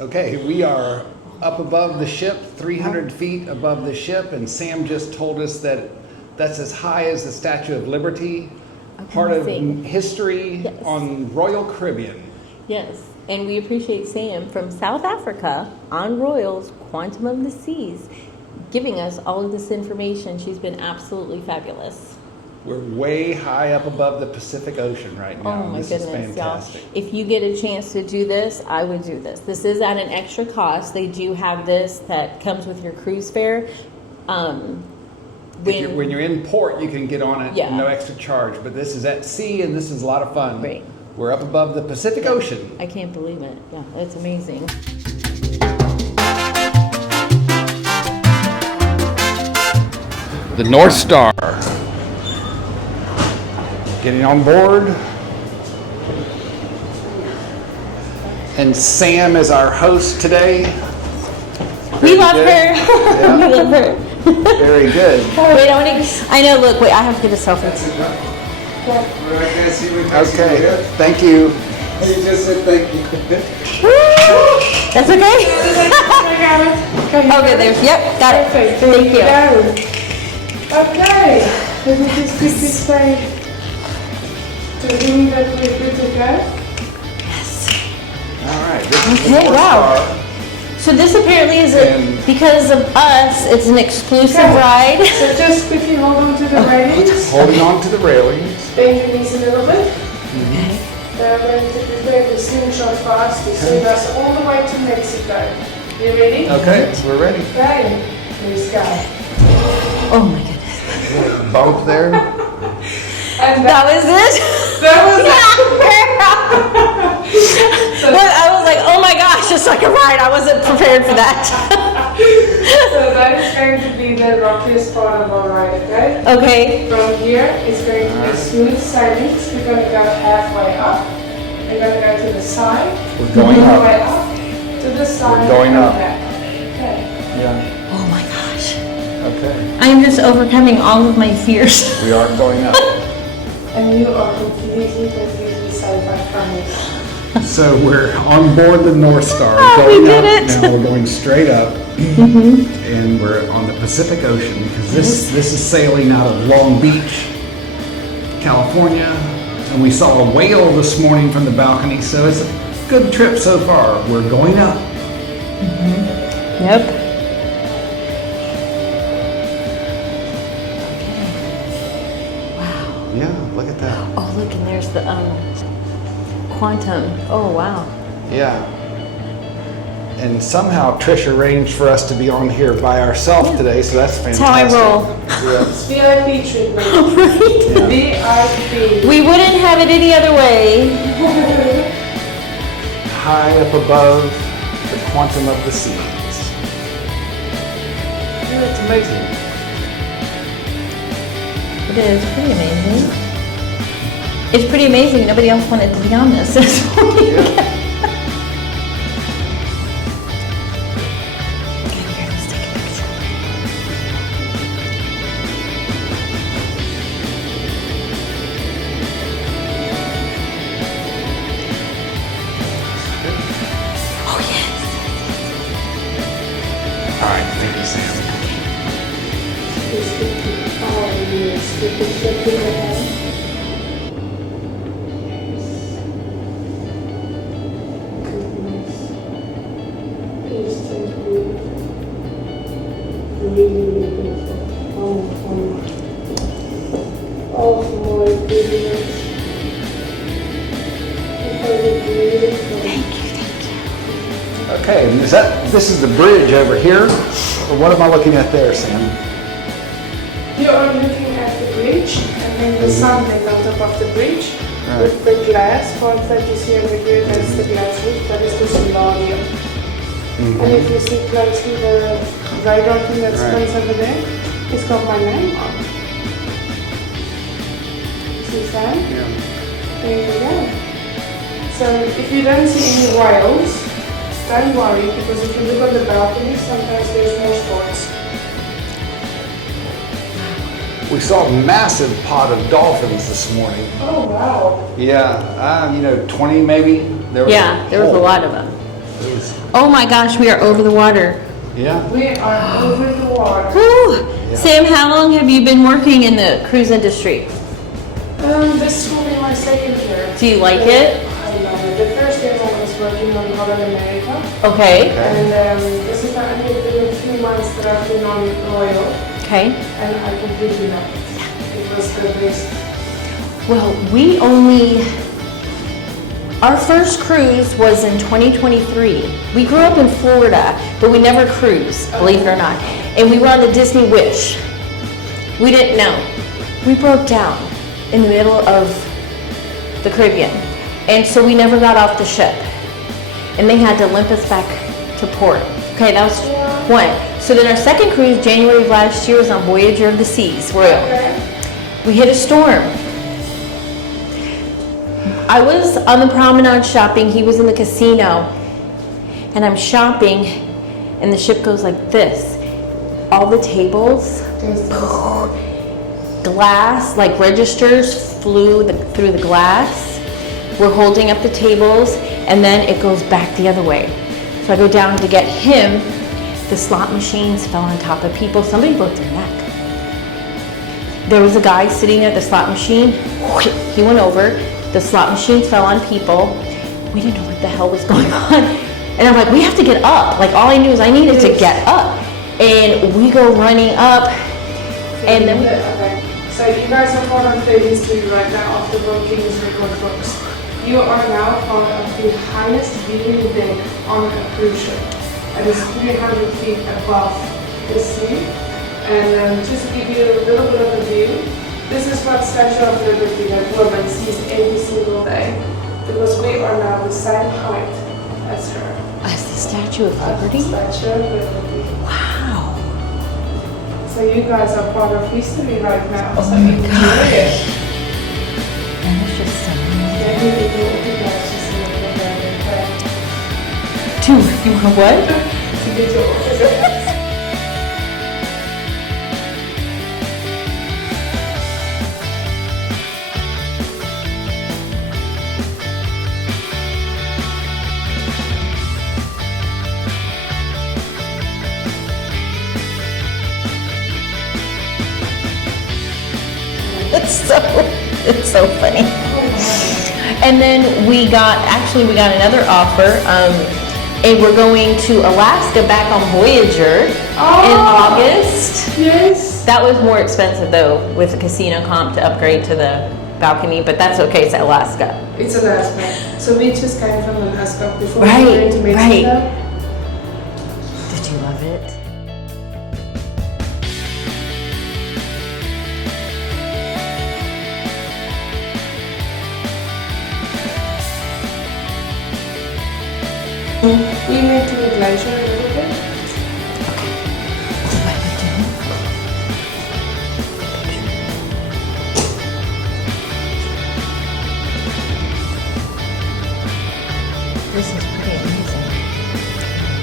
Okay, we are up above the ship, 300 feet above the ship, and Sam just told us that that's as high as the Statue of Liberty, part of history on Royal Caribbean. Yes, and we appreciate Sam from South Africa on Royal's Quantum of the Seas giving us all of this information. She's been absolutely fabulous. We're way high up above the Pacific Ocean right now. Oh my this goodness, is fantastic. y'all. If you get a chance to do this, I would do this. This is at an extra cost. They do have this that comes with your cruise fare. When you're in port, you can get on it, no extra charge. But this is at sea, and this is a lot of fun. Right. We're up above the Pacific Ocean. I can't believe it. Yeah, that's amazing. The North Star. Getting on board. And Sam is our host today. We love her. Yeah. We love her. Very good. Wait, I know, look, wait, I have to get a selfie. Okay, thank you. He just said thank you. That's okay? Okay, there's, yep, got it. Perfect. Thank you. Okay, let me just quickly say to him that we're good to go. Yes. All right. This is the Okay, North wow. Star. So this apparently is, because of us, it's an exclusive ride. So just quickly hold on to the railings. Holding on to the railings. Bend your knees a little bit. We're going to prepare the slingshot for us to send us all the way to Mexico. You ready? Okay, we're ready. Okay, let's go. Oh my goodness. Bump there. And That was it? that was But I was like, oh my gosh, it's like a ride. I wasn't prepared for that. So that is going to be the rockiest part of our ride, okay? Okay. From here, it's going to be smooth sailings. We're going to go halfway up. We're going to go to the side. We're going all the up. way up to the side. We're going and up. back. Okay. Yeah. Oh my gosh. Okay. I'm just overcoming all of my fears. We are going up. And you are completely safe, I promise. So we're on board the North Star. Oh, going we did up. it. Now we're going straight up. And we're on the Pacific Ocean because this is sailing out of Long Beach, California. And we saw a whale this morning from the balcony, so it's a good trip so far. We're going up. Yep. Wow. Yeah, look at that. Oh, look, and there's the quantum. Oh, wow. Yeah. And somehow Trish arranged for us to be on here by ourselves today, so that's That's fantastic. how I roll. It's VIP treatment. VIP. We wouldn't have it any other way. High up above the quantum of the seas. Yeah, it's amazing. It is pretty amazing. It's pretty amazing. Nobody else wanted to be on this. Yeah. All right, thank you, Sam. Oh my goodness. Okay, and this is the bridge over here, or what am I looking at there, Sam? You are looking at the bridge, and then the sunlight on top of the bridge. Right. With the glass part that you see over here, that's the glass roof, that is the solarium. And if you see closely the radar thing that spins over there, it's got my name on it. See Sam? Yeah. There you go. So if you don't see any whales, don't worry, because if you look on the balcony, sometimes there's more spots. We saw a massive pod of dolphins this morning. Oh wow. Yeah, 20 maybe. There was Yeah, there was a lot of them. Oh my gosh, we are over the water. Yeah. We are over the water. Whew. Sam, how long have you been working in the cruise industry? This will be my second year. Do you like it? I love it. The first year I was working on Holland America. Okay. And this is only been a few months that I've been on Royal. Okay. And I completely love it. It was the best. Well, our first cruise was in 2023. We grew up in Florida, but we never cruised, believe it or not. And we were on the Disney Wish. We didn't know. We broke down in the middle of the Caribbean. And so we never got off the ship. And they had to limp us back to port. Okay, that was one. So then our second cruise, January of last year, was on Voyager of the Seas, Royal. Okay. We hit a storm. I was on the promenade shopping, he was in the casino, and I'm shopping, and the ship goes like this. All the tables, glass, like registers, flew through the glass. We're holding up the tables, and then it goes back the other way. So I go down to get him. The slot machines fell on top of people. Somebody broke their neck. There was a guy sitting at the slot machine. He went over. The slot machines fell on people. We didn't know what the hell was going on. And I'm like, we have to get up. Like, all I knew is I needed to get up. And we go running up. And then Okay. So you guys are part of the history right now of the World Guinness Record books. You are now part of the highest viewing deck on a cruise ship. It is 300 feet above the sea. And just to give you a little bit of a view, this is what Statue of Liberty that woman sees every single day. Because we are now the same height as her. as the Statue of Liberty. Statue of Liberty. Wow. So you guys are part of history right now. Oh so my enjoy gosh. it. That is just so amazing. Yeah, you guys just look at that. Two. You want what? To get your autograph. It's so funny. And then we got another offer, and we're going to Alaska back on Voyager in August. Yes. That was more expensive though, with the casino comp to upgrade to the balcony, but that's okay, it's Alaska. It's Alaska. So we just came from Alaska before we Right, went to Mexico. right. Did you love it? We went to the glacier a little bit. What are we doing? This is pretty amazing.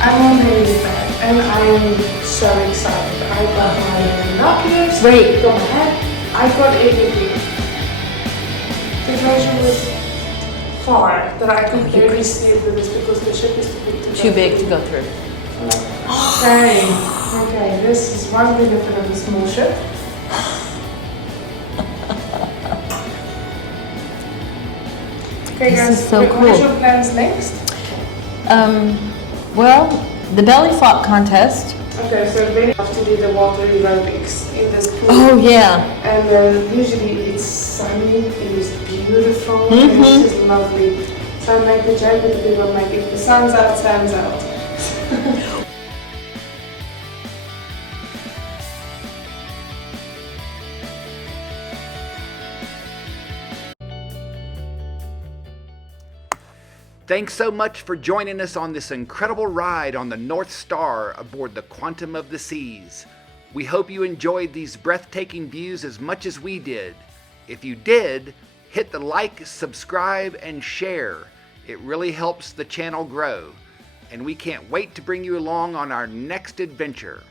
I'm on really bad and I'm so excited. I got my binoculars, Right. got my hat, I got everything. The glacier was far that I could barely see it with this because the ship is Too big to go through. Okay, this is one benefit of a small ship. Okay This guys, is so what is cool. your plans next? Well, the belly flop contest. Okay, so then you have to do the water aerobics in this pool. Oh yeah. And usually it's sunny, it is beautiful, and it's just lovely. So I make the joke with the people, like, if the sun's out, sun's out. Thanks so much for joining us on this incredible ride on the North Star aboard the Quantum of the Seas. We hope you enjoyed these breathtaking views as much as we did. If you did, hit the like, subscribe, and share. It really helps the channel grow. And we can't wait to bring you along on our next adventure.